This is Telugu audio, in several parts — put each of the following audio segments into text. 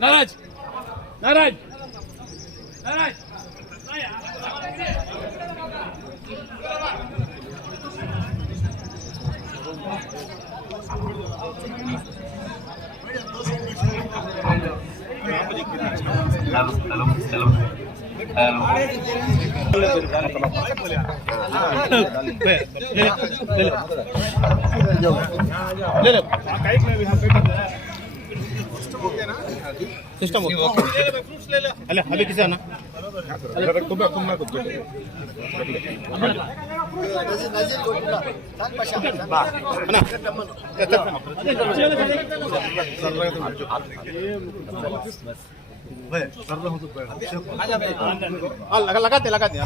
नाराज नाराज नाराज सिस्टम अरे अभी किसे आना लगाते लगाते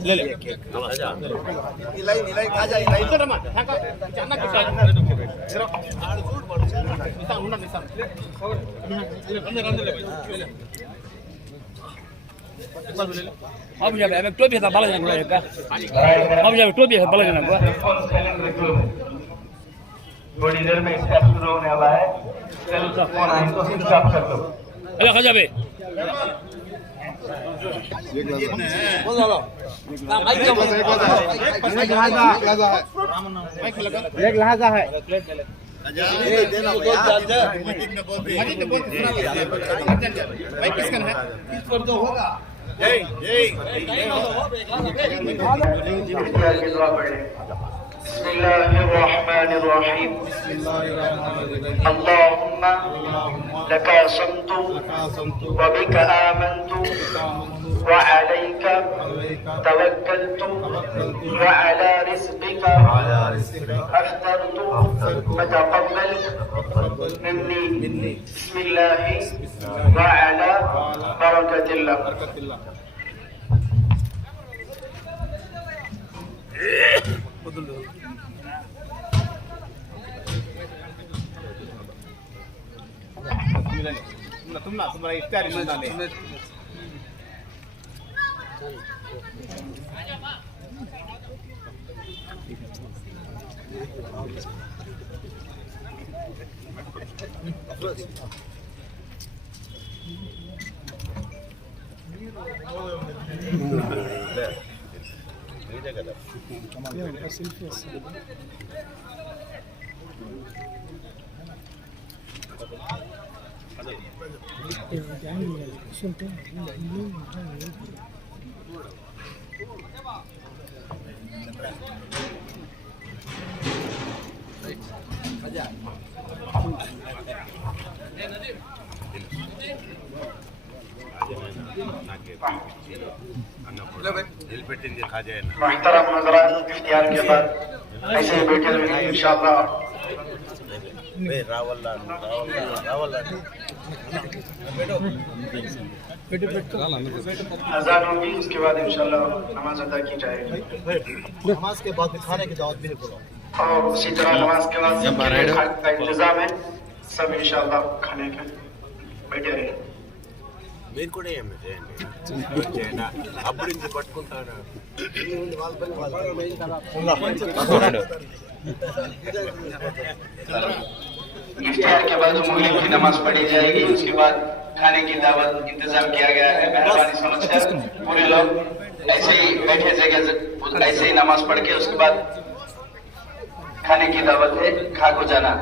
ले ले अब जब हमें टोपी था बाला जाना है का अब जब टोपी है बाला जाना है थोड़ी देर में इसका शुरू होने वाला है चलो फोन आए तो स्विच ऑफ कर दो अरे खा जाबे एक लहाजा है किसका है इस पर तो होगा बिस्मिल्लाहिर्रहमानिर्रहीम अल्लाहुम्मा लका असमतु व बिका आमन्तु व अलैका तवक्कलतु व अला रिज़्क़िका अफ्तरतु फतक़ब्बल मिन्नी बिस्मिल्लाहि व अला बरकतिल्लाह तुम्हारा इफ्तार मुहतरम हज़रात इफ्तियार के बाद ऐसे ही बैठे रहेंगे इंशाअल्लाह अज़ान होगी उसके बाद इंशाअल्लाह नमाज अदा की जाएगी नमाज के बाद खाने की दावत भी करो और उसी तरह नमाज के बाद खाने का इंतजाम है सब इंशाअल्लाह खाने के बैठे रहे మీరు కూడా ఏమి చేయండి అప్పుడు ఇంత పట్టుకుంటాడు इफ्तियार के बाद मगरिब की नमाज पढ़ी जाएगी उसके बाद खाने की दावत इंतजाम किया गया है मेहरबानी समझकर पूरे लोग ऐसे ही बैठे जगह ऐसे ही नमाज पढ़ के उसके बाद खाने की दावत है खा को जाना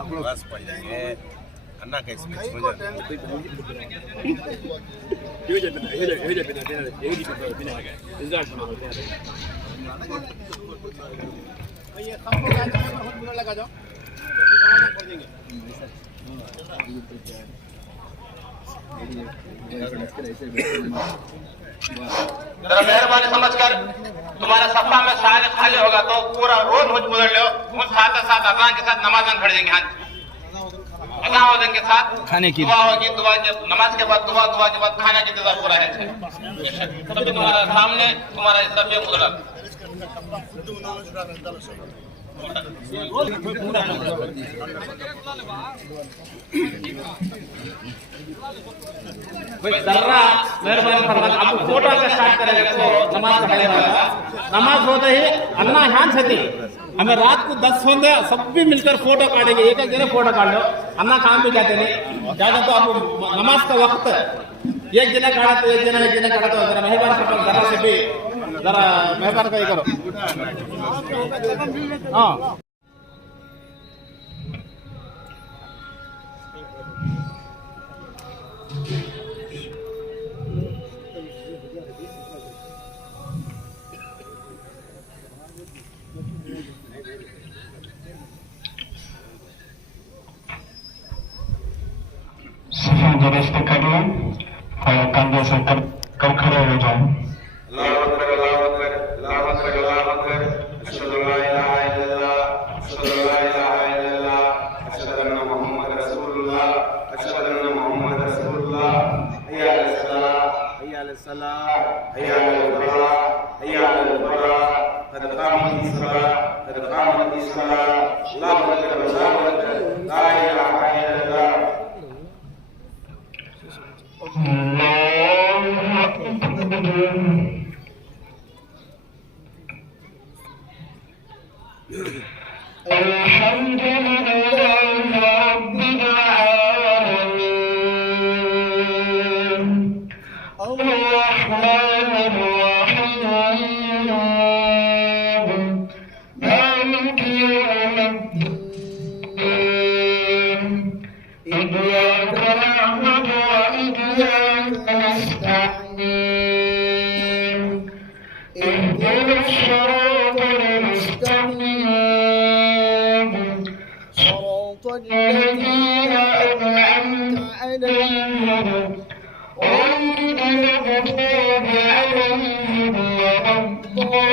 నమాజ్ पड़ जाएंगे अन्ना का इसमें लगा जाओ मेहरबानी समझकर तुम्हारा सफा में शायद खाली होगा तो पूरा रोज मुझ गुजर लो साथ साथ अजान के साथ नमाज खड़े देंगे हाँ अदा हो देंगे के साथ खाने की दुआ होगी, दुआ के नमाज के बाद दुआ, दुआ के बाद खाना की इंतजाम पूरा है। तभी तुम्हारा सामने तुम्हारा सभ्य कुदरत जरा मेहरबानी फरमाकर आप फोटो का स्टार्ट करेंगे तो नमाज का टाइम आएगा। नमाज होते ही अन्ना ह्यांड छती हमें रात को 10 होंगे सब भी मिलकर फोटो काटेंगे, एक एक जने फोटो काट लो। अन्ना काम पे जाते नहीं ज्यादा तो आप नमाज का वक्त एक जना काटा तो एक जना काटा तो जरा मेहरबानी फरमाकर जरा से भी जरा मेहरबानी करो। हाँ दुरुस्त कर लें और कंधे से कर खड़े हो जाएं। अल्लाहु अकबर, अल्लाहु अकबर, अल्लाहु अकबर, अल्लाहु अकबर, अशहदु अल्ला इलाहा इल्लल्लाह, अशहदु अल्ला इलाहा इल्लल्लाह, अशहदु अन्ना मुहम्मद रसूलुल्लाह, अशहदु अन्ना मुहम्मद रसूलुल्लाह। हय्या अलस सलाह, हय्या अलस सलाह, हय्या अलल फलाह, हय्या अलल फलाह, क़द क़ामतिस सलाह, क़द क़ामतिस सलाह। अल्लाहु अकबर, अल्लाहु अकबर, ला इलाहा इल्लल्लाह। الحمد لله رب العالمين الرحمن الرحيم مالك يوم الدين إياك نعبد وإياك نستعين اهدنا الصراط المستقيم صراط الذين أنعمت عليهم غير المغضوب عليهم ولا الضالين.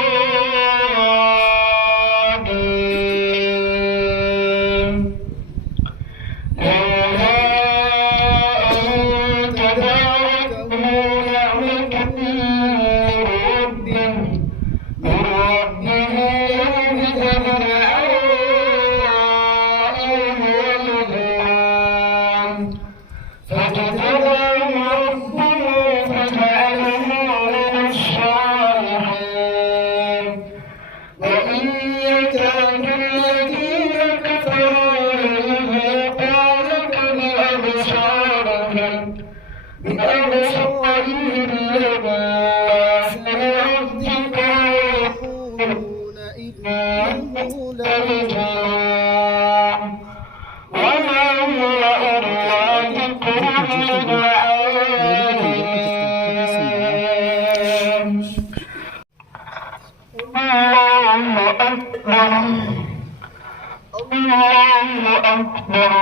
لولا أن تداركه نعمة من ربه لنبذ بالعراء وهو مذموم فاجتباه ربه فجعله من الصالحين. وإن يكاد الذين كفروا ليزيغونك بأبصارهم لما سمعوا يقولون إنه لمجنون وما هو إلا ذكر للعالمين. الله أكبر الله أكبر.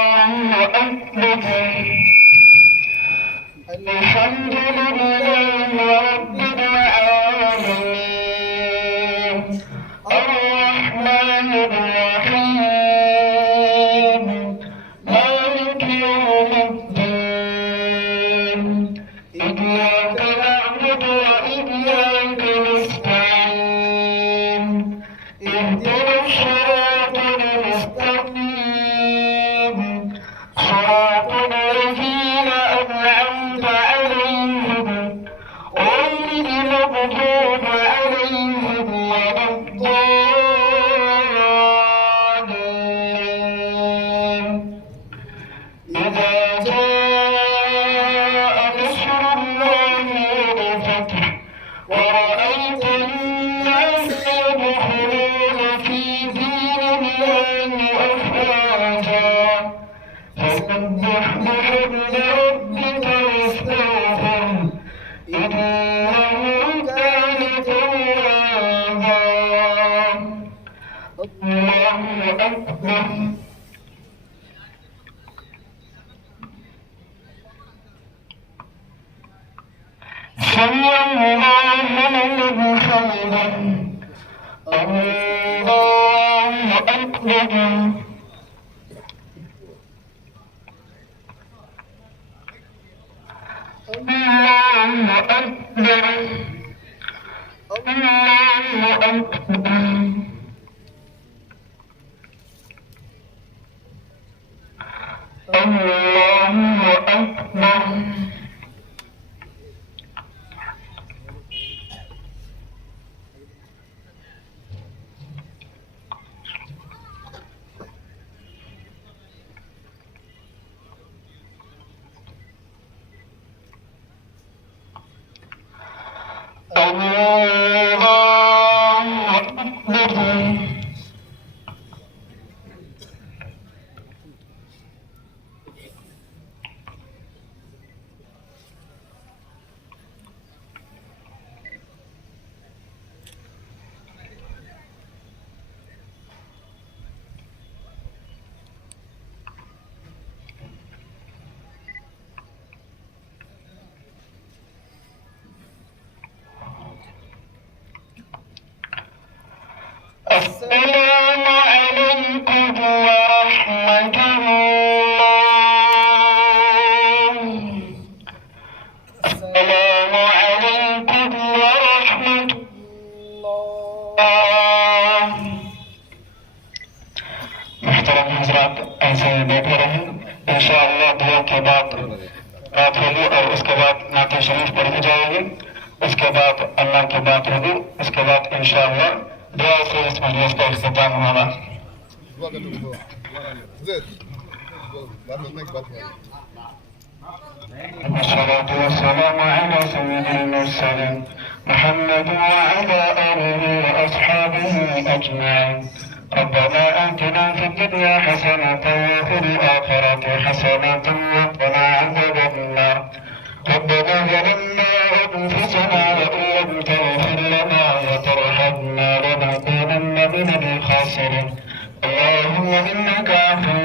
الله أكبر. الحمد لله رب العالمين الرحمن الرحيم مالك يوم الدين إياك نعبد وإياك نستعين اهدنا الصراط المستقيم صراط الذين أنعمت عليهم غير المغضوب عليهم ولا الضالين. إذا جاء نصر الله والفتح ورأيت الناس يدخلون في دين الله أفواجا فسبح بحمد ربك واستغفره إنه كان توابا. الله أكبر. سمع الله لمن حمدا الله أكبر الله أكبر الله أكبر الله أكبر السلام عليكم ورحمة الله. السلام عليكم ورحمة الله. محترم हजरात, ऐसे ही बैठे रहें। इंशाअल्लाह दुआ के बाद रात होगी और उसके बाद नात शरीफ पढ़ी जाएगी। उसके बाद अल्लाह की बात होगी। उसके बाद इंशाअल्लाह दुआ से इस मजलिस का इख्तिताम होगा। الصلاة والسلام على سيد المرسلين محمد وعلى آله وأصحابه أجمعين. ربنا آتنا في الدنيا حسنة وفي الآخرة حسنة وقنا عذاب النار. ربنا ظلمنا أنفسنا وإن لم تغفر لنا وترحمنا لنكونن من الخاسرين. اللهم إنك عفو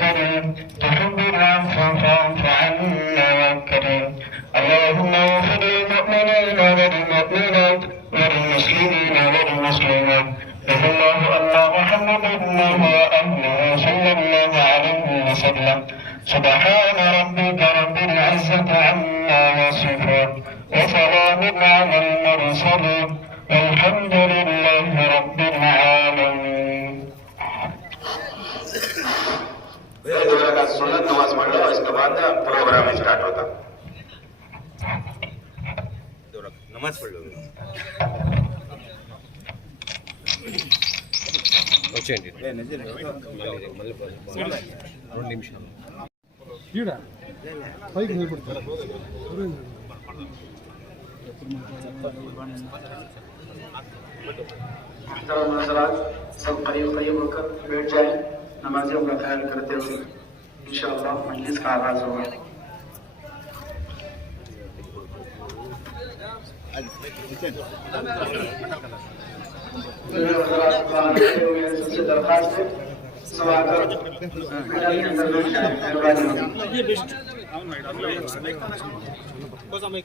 كريم تحب العفو فاعف عنا يا كريم. اللهم اغفر للمؤمنين والمؤمنات والمسلمين والمسلمات. رضي الله عن محمد وأهله صلى الله عليه وسلم. سبحان ربك رب العزة عما يصفون وسلام على المرسلين والحمد لله رب العالمين. सुन्नत नमाज पढ़ लो, इसके बाद प्रोग्राम स्टार्ट होता। नमाज पढ़ लो వచ్చేయండి 2 నిమిషాలు सब करीब करीब होकर बैठ जाए। नमाजियों का ख्याल करते हुए इंशाअल्लाह मजलिस का आगाज होगा। सबसे दरख्वास्त है सब आकर मेहरबानी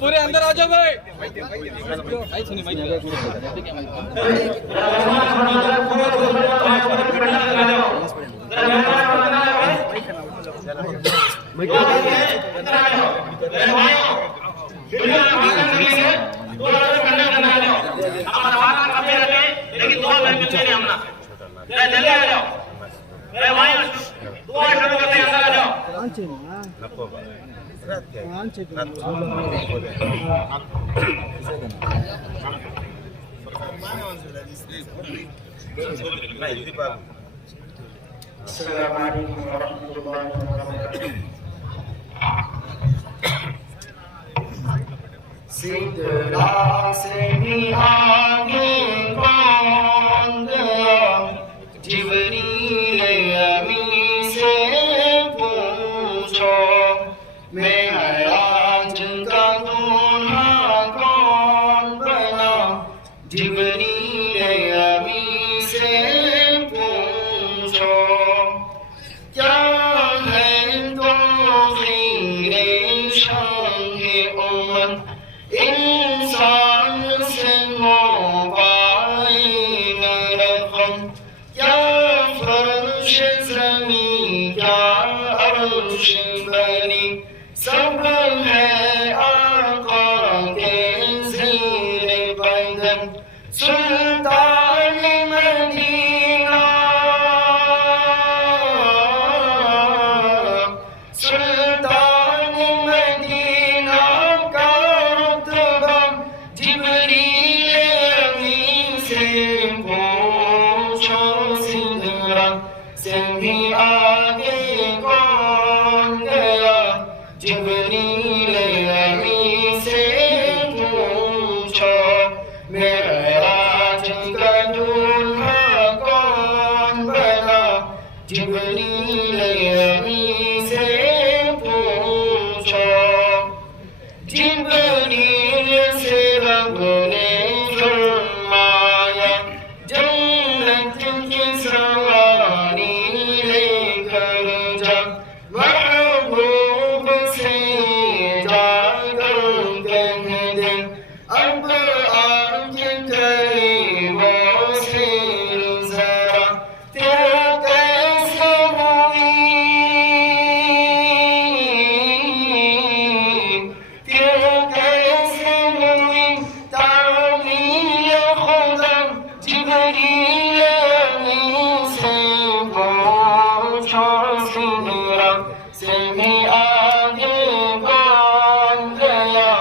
पूरे अंदर आ जाओ भाई। Assalamualaikum warahmatullahi wabarakatuh. सिदरा से भी आगे बांध जिबरील अमी से पूछो मैं आज इंसान से मोबाइल रकम क्या फर्श ज़मीं क्या अर्श बनी सब है आका के ज़ेरे बदन सुल्तान मदीना सुल्तान मदीना का रुतबा जिब्रील अमीन से पूछो सिदरा से भी आगे कौन गया जिब्रील अमीन से पूछो मेराज का दूल्हा कौन बना जिब्रील अमीन से पूछो जिब्रील से रब ने फरमाया जन्नत की सवारी लेकर जा महबूब से जाकर कह दे अब आज करीबों से जरा तेरा कैसे हुई तेरा कैसे हुई तामील खुदा जिब्रील अमीन से पूछो सिदरा से भी आगे कौन गया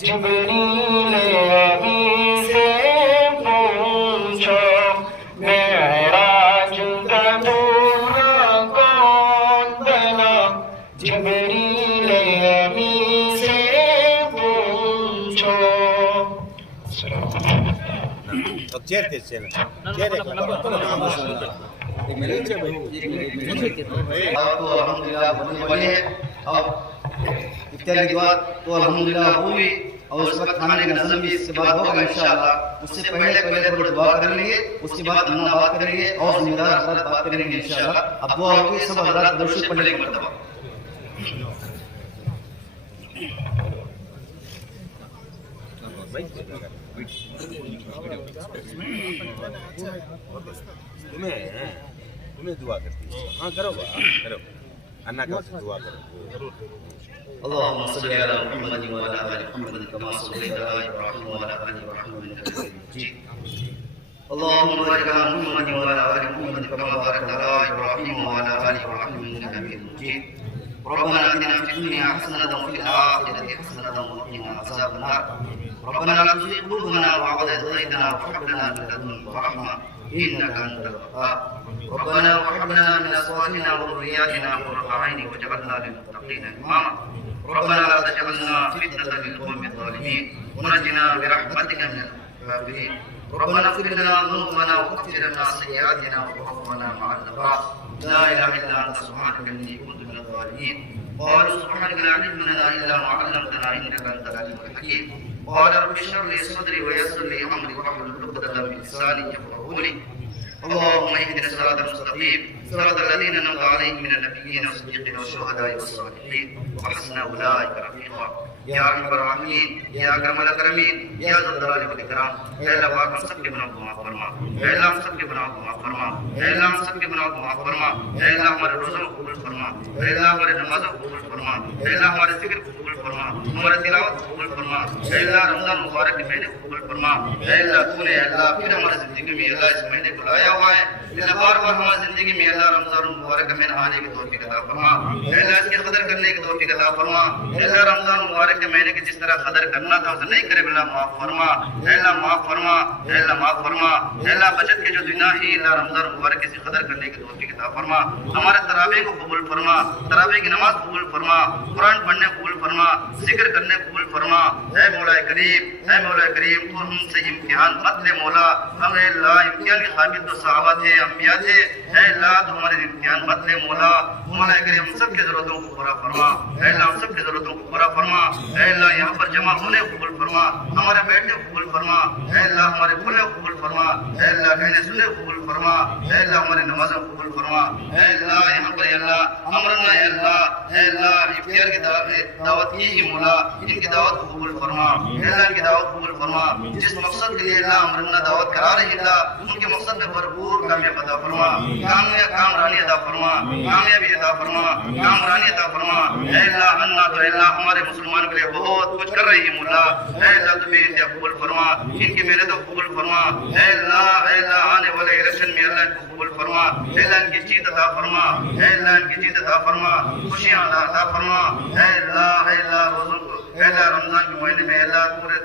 जिब्रील अमीन से पूछो मेराज का दूल्हा कौन बना जिब्रील अमीन से पूछो अब चेयर के चेयर तो अल्हम्दुलिल्लाह बनने वाली है और इफ्तार की दुआ तो अल्हम्दुलिल्लाह हुई और उस वक्त खाने का नज़म भी इसके बाद होगा इंशाअल्लाह। उससे पहले थोड़ी दुआ कर लेंगे, उसके बाद अन्ना बात करेंगे और जिम्मेदार हज़रात बात करेंगे इंशाअल्लाह। अब दुआ होगी, सब हज़रात दरूद पढ़ लेंगे मर्तबा। तुम्हें दुआ करती है। हाँ करो करो अन्ना का दुआ करो। اللهم صل على محمد وعلى ال محمد كما صليت على ابراهيم وعلى ال ابراهيم انك حميد مجيد. اللهم بارك على محمد وعلى ال محمد كما باركت على ابراهيم وعلى ال ابراهيم انك حميد مجيد. ربنا اتنا في الدنيا حسنه وفي الاخره حسنه وقنا عذاب النار. ربنا لا تزغ قلوبنا بعد إذ هديتنا وهب لنا من لدنك رحمه انك انت الوهاب. ربنا وهب لنا من ازواجنا وذرياتنا قرة اعين واجعلنا للمتقين اماما. ربنا لا تجعلنا فتنة للقوم الظالمين ونجنا برحمتك من الكافرين. ربنا اغفر لنا ذنوبنا وكفر عنا سيئاتنا وتوفنا مع الابرار. لا اله الا انت سبحانك اني كنت من الظالمين. قالوا سبحانك لا علم لنا الا ما علمتنا انك انت العليم الحكيم. قال رب اشرح لي صدري ويسر لي امري واحلل عقدة من لساني يفقهوا قولي. اللهم اهدنا الصراط المستقيم صراط الذين انعمت عليهم من النبيين والصديقين والشهداء والصالحين وحسن اولئك رفيقا. या अकबर आमीन, या अकरम अल-अकरमीन, या ज़ल्ज़लाल वल इकराम। ऐ अल्लाह पाक हम सब के गुनाह को माफ फरमा, ऐ अल्लाह हम सब के गुनाह को माफ फरमा, ऐ अल्लाह हम सब के गुनाह को माफ फरमा, ऐ अल्लाह हमारे रोज़ों को कबूल फरमा, ऐ अल्लाह हमारे नमाज़ों को कबूल फरमा, ऐ अल्लाह हमारे ज़िक्र को कबूल फरमा, हमारे तिलावत को कबूल फरमा, ऐ अल्लाह रमज़ान मुबारक के महीने को कबूल फरमा। ऐ अल्लाह तूने अल्लाह फिर हमारी ज़िंदगी में अल्लाह इस महीने को लाया हुआ है, अल्लाह बार-बार हमारी ज़िंदगी में अल्लाह रमज़ान मुबारक के महीने आने की तौफीक अता फरमा, ऐ अल्लाह इसकी कदर करने की तौफीक अता फरमा। ऐ अल्लाह रमज़ान मुबारक के महीने की जिस तरह कदर करना था उसे नहीं करे अल्लाह माफ फरमा, अल्लाह माफ फरमा, अल्लाह माफ फरमा। अल्लाह बचत के जो दिन ही अल्लाह रमजान मुबारक से कदर करने की तौफीक अता फरमा। हमारे तरावी को कबूल फरमा, तरावी की नमाज कबूल फरमा, कुरान पढ़ने कबूल फरमा, जिक्र करने कबूल फरमा। ऐ मौला करीम, ऐ मौला करीम, तू हमसे इम्तिहान मत ले मौला। हम अल्लाह इम्तिहान के काबिल तो सहाबा थे, अंबिया थे। ऐ अल्लाह तू हमारे इम्तिहान मत ले मौला। मौला करीम हम सब की जरूरतों को पूरा फरमा, ऐ अल्लाह हम सब की जरूरतों को पूरा फरमा। ऐ अल्लाह यहाँ पर जमा होने को कबूल फरमा, हमारे बैठने को कबूल फरमा, ऐ अल्लाह हमारे बोलने को कबूल फरमा, ऐ अल्लाह कहने सुनने को कबूल फरमा, ऐ अल्लाह हमारे नमाज़ों को कबूल फरमा, ऐ अल्लाह यहाँ पर अल्लाह अमरना ऐ अल्लाह इफ्तियार की दावत की ही मौला, इनकी दावत को कबूल फरमा, ऐ अल्लाह इनकी दावत कबूल फरमा, जिस मकसद के लिए अल्लाह अमरना दावत करा रही अल्लाह उनके मकसद में भरपूर कामयाब अता फरमा, कामरानी अता फरमा, कामयाबी अता फरमा, कामरानी अता फरमा। ऐ अल्लाह अन्ना तो अल्लाह हमारे मुसलमान के लिए बहुत कुछ कर रही है मौला, ऐ अल्लाह तुम्हें इन्हें कबूल फरमा, इनकी मेहनतों को कबूल फरमा, ऐ अल्लाह आने वाले इलेक्शन में अल्लाह इनको कबूल फरमा, ऐ अल्लाह इनकी जीत अता फरमा, ऐ अल्लाह इनकी जीत अता फरमा, खुशियां अता फरमा, ऐ अल्लाह रोज़ों को ऐ अल्लाह रमजान के महीने में अल्लाह पूरे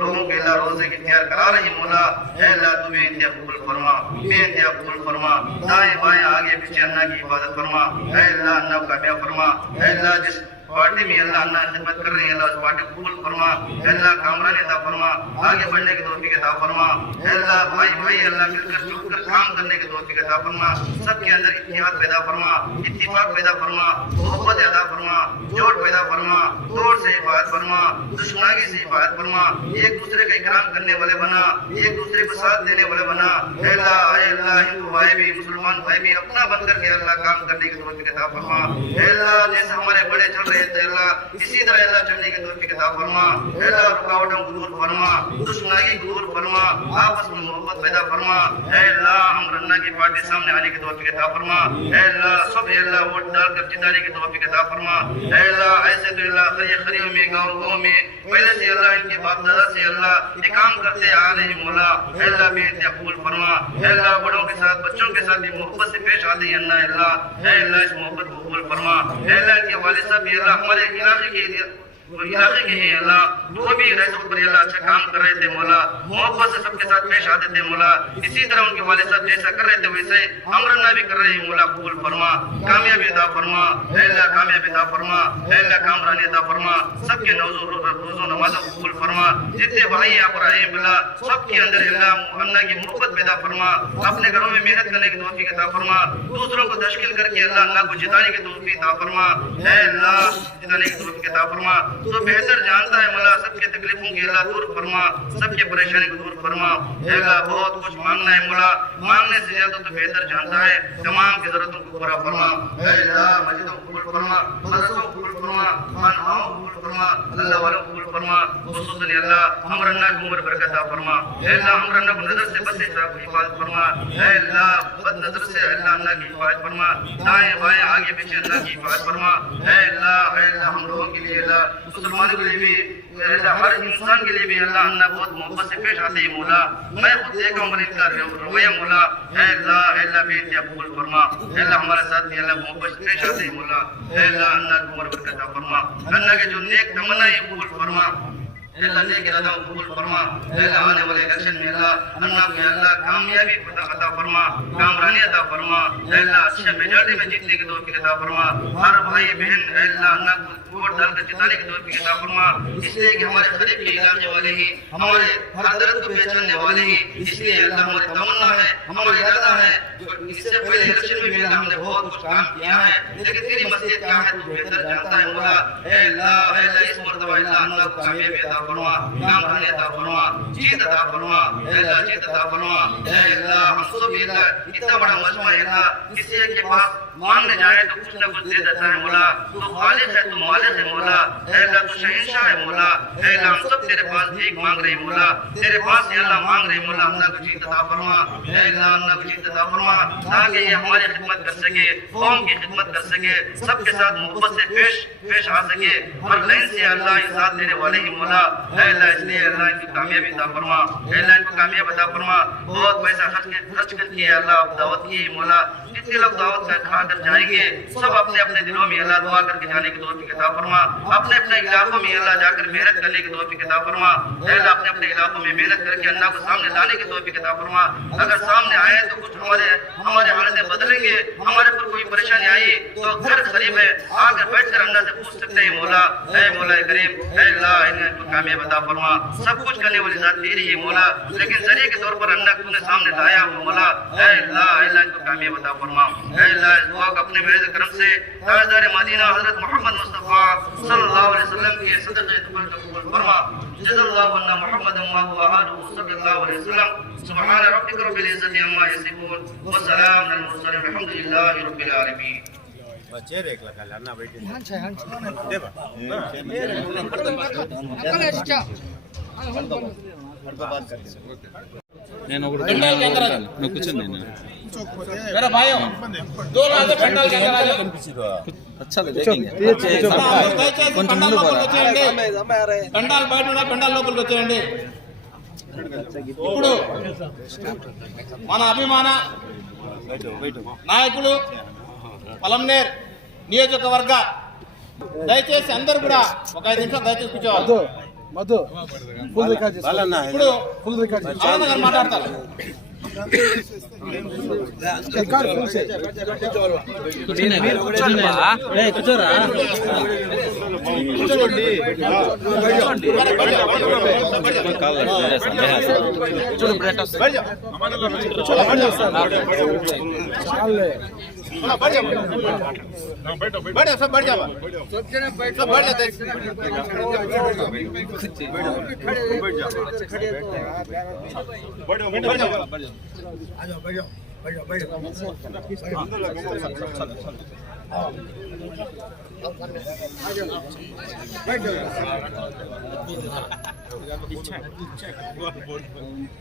लोगों के अल्लाह रोज़े की तैयार करा रही मौला, ऐ अल्लाह तुम्हें इन्हें कबूल फरमा, इन्हें कबूल फरमा, दाएं बाएं आगे पीछे अल्लाह की इबादत फरमा, ऐ अल्लाह अन्ना को कामयाब फरमा, ऐ अल्लाह जिस पार्टी में अल्लाह अन्ना खिदमत कर रही है अल्लाह उस पार्टी को कबूल फरमा, अल्लाह कामरानी अता फरमा, आगे बढ़ने की तौफीक अता फरमा, अल्लाह भाई अल्लाह मिलकर जुलकर काम करने की तौफीक अता फरमा, सबके अंदर इत्तेहाद पैदा फरमा, इत्तिफाक पैदा फरमा, मोहब्बत अता फरमा, जोड़ पैदा फरमा, तोड़ से हिफाजत फरमा, दुश्मनी से हिफाजत फरमा, एक दूसरे का इकराम करने वाले बना, एक दूसरे को साथ देने वाले बना, अल्लाह हिंदू भाई भी मुसलमान भाई भी अपना बन करके अल्लाह काम करने की तौफीक अता फरमा, अल्लाह जैसे हमारे बड़े चल रहे अल्लाह इसी तरह अल्लाह चलने की तौफीक अता फरमा, अल्लाह रुकावटों को दूर फरमा, दुश्मनी को दूर फरमा, आपस में मोहब्बत पैदा फरमा, अल्लाह हम रन्ना की पार्टी सामने आने की तौफीक अता फरमा, अल्लाह सब अल्लाह वोट डालकर जिताने की तौफीक अता फरमा, अल्लाह ऐसे तो अल्लाह खरियों में गाँव में पहले से अल्लाह इनके बाप दादा से अल्लाह ये काम करते आ रहे मौला, अल्लाह भी इन्हें कबूल फरमा, अल्लाह बड़ों के साथ बच्चों के साथ भी मोहब्बत से पेश आते हैं अल्लाह इस मोहब्बत को कबूल फरमा, अल्लाह के वालिद साहब भी अल्लाह हमारे इलाके के हैं अल्लाह वो भी रैसों पर अल्लाह अच्छा काम कर रहे थे मौला, मोहब्बत से सबके साथ पेश आते थे मौला, इसी तरह उनके वालिद साहब जैसा कर रहे थे वैसे अमरना भी कर रहे हैं मौला, कबूल फरमा, कामयाबी अता फरमा, अल्लाह कामयाबी अता फरमा, अल्लाह कामरानी अता फरमा, सबके रोज़ों नमाज़ों को कबूल फरमा, जितने भाई यहाँ पर आए अल्लाह सबके अंदर अल्लाह की मोहब्बत पैदा फरमा, अपने घरों में मेहनत करने की तौफीक अता फरमा, दूसरों को तश्कील करके अल्लाह को जिताने की तौफीक अता फरमा, अल्लाह जिताने की तौफीक अता फरमा, तो बेहतर जानता है मौला सबके तकलीफों की अल्लाह दूर फरमा, सबके परेशानी को दूर फरमा, अल्लाह बहुत कुछ मांगना है मौला, मांगने से ज्यादा तो बेहतर जानता है, तमाम की जरूरतों को पूरा फरमा, अल्लाह मस्जिदों को कबूल फरमा, मदरसों को कबूल फरमा, खानकाहों को कबूल फरमा, अल्लाह वालों को कबूल फरमा, खुसूसन अल्लाह हमरन्ना की उम्र बरकत अता फरमा, अल्लाह हमरन्ना को नजर से बद से हिफाजत फरमा, अल्लाह बद नजर से अल्लाह अन्ना की हिफाजत फरमा, दाएं बाएं आगे पीछे अल्लाह की हिफाजत फरमा, अल्लाह हम लोगों के लिए अल्लाह मुसलमानों के लिए भी हर इंसान के लिए भी अल्लाह अन्ना बहुत मोहब्बत से पेश आते हैं मौला, मैं खुद देखा हूँ इनका रवैया मौला, अल्लाह भी इन्हें कबूल फरमा, अल्लाह हमारे साथ भी अल्लाह मोहब्बत से पेश आते हैं मौला, अल्लाह अन्ना की उम्र बरकत अता फरमा, अन्ना के जो नेक तमन्ना है कबूल फरमा, अल्लाह नेक इरादा को कबूल फरमा, अल्लाह आने वाले इलेक्शन में अल्लाह अन्ना को अल्लाह कामयाबी अता फरमा, कामरानी अता फरमा, अल्लाह अच्छे मेजॉरिटी में जीतने की तौफीक अता फरमा, हर भाई बहन अल्लाह अन्ना को वोट डालकर जिताने की तौफीक अता फरमा, इसलिए कि हमारे करीब के इलाके वाले ही हमारे हर दर्द को पहचानने वाले ही, इसलिए अल्लाह हमारी तमन्ना है, हमारा इरादा है, इससे पहले इलेक्शन में भी हमने बहुत कुछ काम किया है, लेकिन तेरी मस्जिद क्या है तू बेहतर जानता है मौला, अल्लाह इस मर्तबा अल्लाह अन्ना को कामयाबी अता फरमा, कामरानी अता फरमा, जीत अता फरमा, अल्लाह जीत अता फरमा, अल्लाह हम सब अल्लाह इतना बड़ा मजमा है अल्लाह किसी के पास मांगने जाए तो कुछ न कुछ दे देता है मौला, तू खालिक है, तू मालिक है मौला, अल्लाह तू शहंशाह है मौला, अल्लाह हम सब तेरे पास भीख मांग रहे हैं मौला, तेरे पास से अल्लाह मांग रहे हैं मौला, अल्लाह को जीत अता फरमा, अल्लाह को जीत अता फरमा, ताकि ये हमारी खिदमत कर सके, कौम की खिदमत कर सके, सबके साथ मोहब्बत से पेश आ सके, हर लाइन से अल्लाह साथ देने वाले ही मौला, अल्लाह इसलिए अल्लाह इनकी कामयाबी अता फरमा, अल्लाह इनको कामयाब अता फरमा, बहुत पैसा खर्च करके अल्लाह दावत की मौला, जितने लोग दावत का खाकर जाएंगे सब अपने अपने दिलों में अल्लाह दुआ करके जाने की तौफीक अता फरमा, अपने अपने इलाकों में अल्लाह जाकर मेहनत करने की तौफीक अता फरमा, अल्लाह अपने अपने इलाकों में मेहनत करके अल्लाह को सामने लाने की तौफीक अता फरमा, अगर सामने आए तो कुछ हमारे हालतें बदलेंगे, हमारे पर कोई परेशानी आई तो घर करीब है आकर बैठकर अल्लाह से पूछ सकते हैं मौला, ऐ मौला करीम अल्लाह इन्हें कामयाब अता फरमा, सब कुछ करने वाली जात तेरी है मौला, लेकिन जरिए के तौर पर अल्लाह को सामने लाया मौला, अल्लाह इनको कामयाब अता फरमा। ऐ अल्लाह इस दुआ को अपने फैज़ करम से ताजदार मदीना हज़रत मोहम्मद मुस्तफ़ा सल्लल्लाहु अलैहि वसल्लम के सदक़े तुफ़ल कबूल फरमा। जज़ल्लाहु अन्ना मुहम्मदन व आलहु सल्लल्लाहु अलैहि वसल्लम। सुब्हान रब्बिका रब्बिल इज़्ज़ति अम्मा यसिफून व सलामुन अलल मुरसलीन वल्हम्दुलिल्लाहि रब्बिल आलमीन। चेहरे एक लगा अन्ना बैठे నేను ఒకటి पंडाल के अंदर आ जाओ। నువ్వు కూర్చొని నేను मेरा भाइयों 2 लोग पंडाल के अंदर आ जाओ। अच्छा देखेंगे దయచేసి పండాల్ లోపలికి వచ్చేయండి। పండాల్ బయట ఉన్న పండాల్ లోపలికి వచ్చేయండి। ఇప్పుడు మన అభిమాన నాయకులు పలమనేర్ నియోజకవర్గ దయచేసి అందరూ కూడా ఒక 5 నిమిషాలు దయచేసి కూర్చోవాలి। మధు ఫుల్ రికార్డ్ ఇప్పుడు ఫుల్ రికార్డ్ ఆనంద్ గారు మాట్లాడతారు। రికార్డ్ ఫుల్ సే కూర్చోరా बैठो सब बैठ जाओ। सब बैठ जाते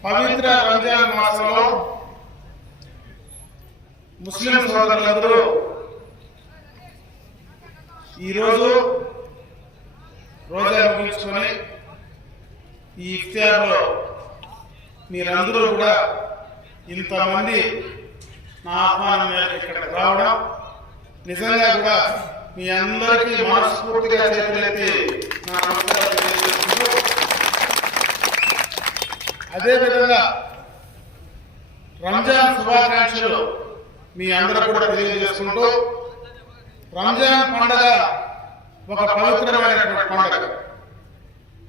పవిత్ర రంజాన్ మాసంలో ముస్లిం సోదరులందరూ ఈరోజు రోజా ముగించుకొని ఈ ఇఫ్తార్లో మీరందరూ కూడా ఇంతమంది నా ఆహ్వానం మేరకు ఇక్కడికి రావడం నిజంగా కూడా మీ అందరికీ మనస్ఫూర్తిగా చేతులెత్తి నా నమస్కారాలు తెలియజేసుకుంటూ అదేవిధంగా రంజాన్ శుభాకాంక్షలు మీ అందరూ కూడా తెలియజేసుకుంటూ రంజాన్ పండుగ ఒక పవిత్రమైనటువంటి పండుగ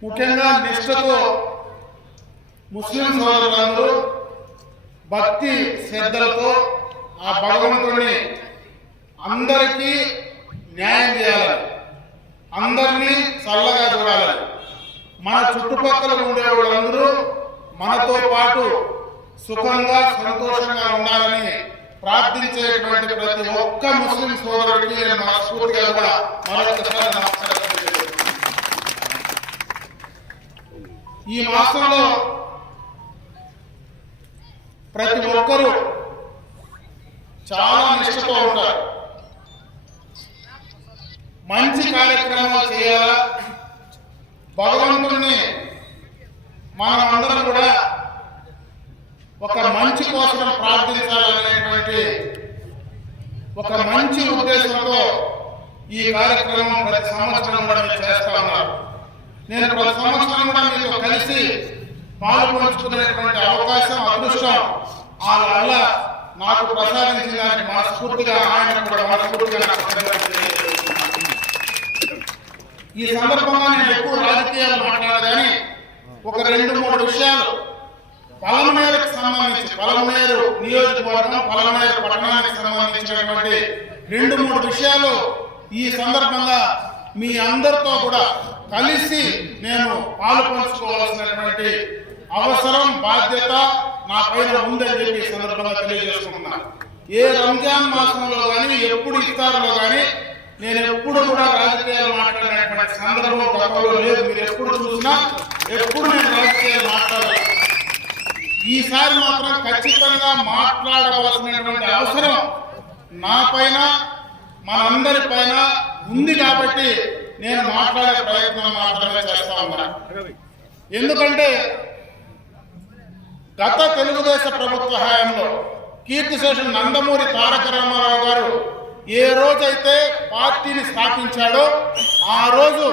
ముఖ్యంగా నిష్ఠతో ముస్లిం సోదరులందరూ భక్తి శ్రద్ధలతో ఆ భగవంతుడిని అందరికీ న్యాయం చేయాలని అందరినీ చల్లగా చూడాలని మన చుట్టుపక్కల ఉండే వాళ్ళందరూ మనతో పాటు సుఖంగా సంతోషంగా ఉండాలని ప్రార్థించేటువంటి ప్రతి ఒక్క ముస్లిం సోదరుడికి నేను మనస్ఫూర్తిగా కూడా మరొకసారి నమస్కారం తెలియజేస్తున్నాను। ఈ మాసంలో ప్రతి ఒక్కరూ చాలా నిష్ఠతో ఉంటారు। మంచి కార్యక్రమాలు చేయాలా, భగవంతుడిని మనం అందరం కూడా ఒక మంచి కోసం ప్రార్థించాలనేటువంటి ఒక మంచి ఉద్దేశంతో ఈ కార్యక్రమం ప్రతి సంవత్సరం కూడా మీరు చేస్తా ఉన్నారు। నేను ప్రతి సంవత్సరం కూడా మీతో కలిసి పాల్పంచుకునేటువంటి అవకాశం అదృష్టం ఆ వల్ల నాకు ప్రసాదించిన దానికి మనస్ఫూర్తిగా ఆయన కూడా మనస్ఫూర్తిగా ఈ సందర్భంగా నేను ఎక్కువ రాజకీయాలు మాట్లాడదని ఒక 2-3 విషయాలు పలమనేరుకు సంబంధించి పలమనేరు నియోజకవర్గం పలమనేరు పట్టణానికి సంబంధించినటువంటి 2-3 విషయాలు ఈ సందర్భంగా మీ అందరితో కూడా కలిసి నేను పాలు పంచుకోవాల్సినటువంటి అవసరం బాధ్యత నా పైన ఉందని చెప్పి ఈ సందర్భంగా తెలియజేసుకుంటున్నాను। ఏ రంజాన్ మాసంలో కానీ ఎప్పుడు ఇఫ్తార్లో కానీ నేను ఎప్పుడు కూడా రాజకీయాలు మాట్లాడినటువంటి సందర్భం గతంలో లేదు। మీరు ఎప్పుడు చూసినా ఎప్పుడు నేను రాజకీయాలు మాట్లాడాలి। ఈసారి మాత్రం ఖచ్చితంగా మాట్లాడవలసినటువంటి అవసరం నా పైన మనందరి పైన ఉంది కాబట్టి నేను మాట్లాడే ప్రయత్నం మాత్రమే చేస్తా ఉన్నాను। ఎందుకంటే గత తెలుగుదేశం ప్రభుత్వ హయాంలో కీర్తిశేషులు నందమూరి తారక రామారావు గారు ఏ రోజైతే పార్టీని స్థాపించాడో ఆ రోజు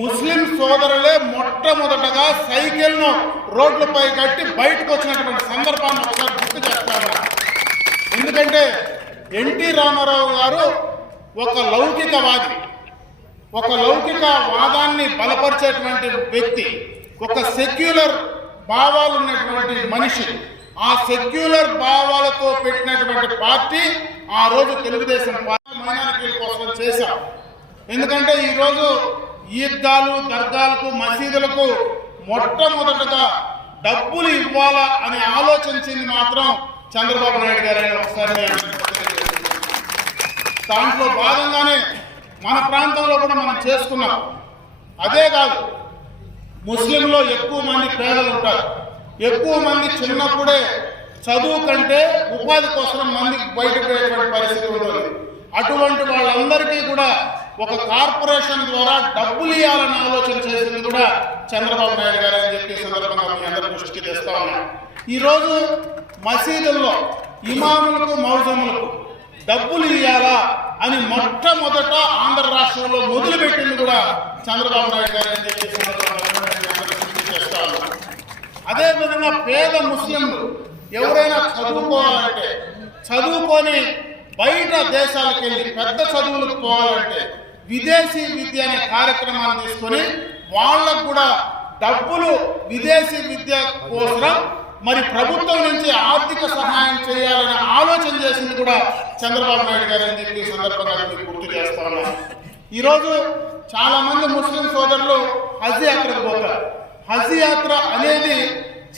ముస్లిం సోదరులే మొట్టమొదటగా సైకిల్ను రోడ్లపై కట్టి బయటకు వచ్చినటువంటి సందర్భాన్ని ఒకసారి గుర్తు చేస్తాను। ఎందుకంటే ఎన్టీ రామారావు గారు ఒక లౌకికవాది, ఒక లౌకిక వాదాన్ని బలపరిచేటువంటి వ్యక్తి, ఒక సెక్యులర్ భావాలు ఉన్నటువంటి మనిషి। ఆ సెక్యులర్ భావాలతో పెట్టినటువంటి పార్టీ ఆ రోజు తెలుగుదేశం పార్టీ మైనారిటీల కోసం చేశాం. ఎందుకంటే ఈరోజు ఈద్గాలు, దర్గాలకు, మసీదులకు మొట్టమొదటగా డబ్బులు ఇవ్వాలా అని ఆలోచించింది మాత్రం చంద్రబాబు నాయుడు గారు. ఒకసారి దాంట్లో భాగంగానే మన ప్రాంతంలో కూడా మనం చేసుకున్నాం. అదే కాదు, ముస్లింలో ఎక్కువ మంది పేదలు ఉంటారు. ఎక్కువ మంది చిన్నప్పుడే చదువు కంటే ఉపాధి కోసం మందికి బయటకు పోయేటువంటి పరిస్థితి ఉంటుంది. అటువంటి వాళ్ళందరికీ కూడా ఒక కార్పొరేషన్ ద్వారా డబ్బులు ఇవ్వాలని ఆలోచన చేసింది కూడా చంద్రబాబు నాయుడు గారు అని చెప్పి సందర్భంగా మీ అందరి దృష్టికి తెస్తా ఉన్నాం. ఈరోజు మసీదుల్లో ఇమాములకు, మౌజములకు డబ్బులు ఇవ్వాలా అని మొట్టమొదట ఆంధ్ర రాష్ట్రంలో మొదలుపెట్టింది కూడా చంద్రబాబు నాయుడు గారు అని చెప్పి చేస్తా ఉన్నాం. అదేవిధంగా పేద ముస్లింలు ఎవరైనా చదువుకోవాలంటే, చదువుకొని బయట దేశాలకు వెళ్ళి పెద్ద చదువులకు పోవాలంటే విదేశీ విద్య అనే కార్యక్రమాన్ని తీసుకొని వాళ్ళకు కూడా డబ్బులు విదేశీ విద్య కోసం మరి ప్రభుత్వం నుంచి ఆర్థిక సహాయం చేయాలని ఆలోచన చేసింది కూడా చంద్రబాబు నాయుడు గారు అని చెప్పి సందర్భంగా గుర్తు చేస్తా ఉన్నాం. ఈరోజు చాలా మంది ముస్లిం సోదరులు హజ్ యాత్రకు పోతారు. హజ్ యాత్ర అనేది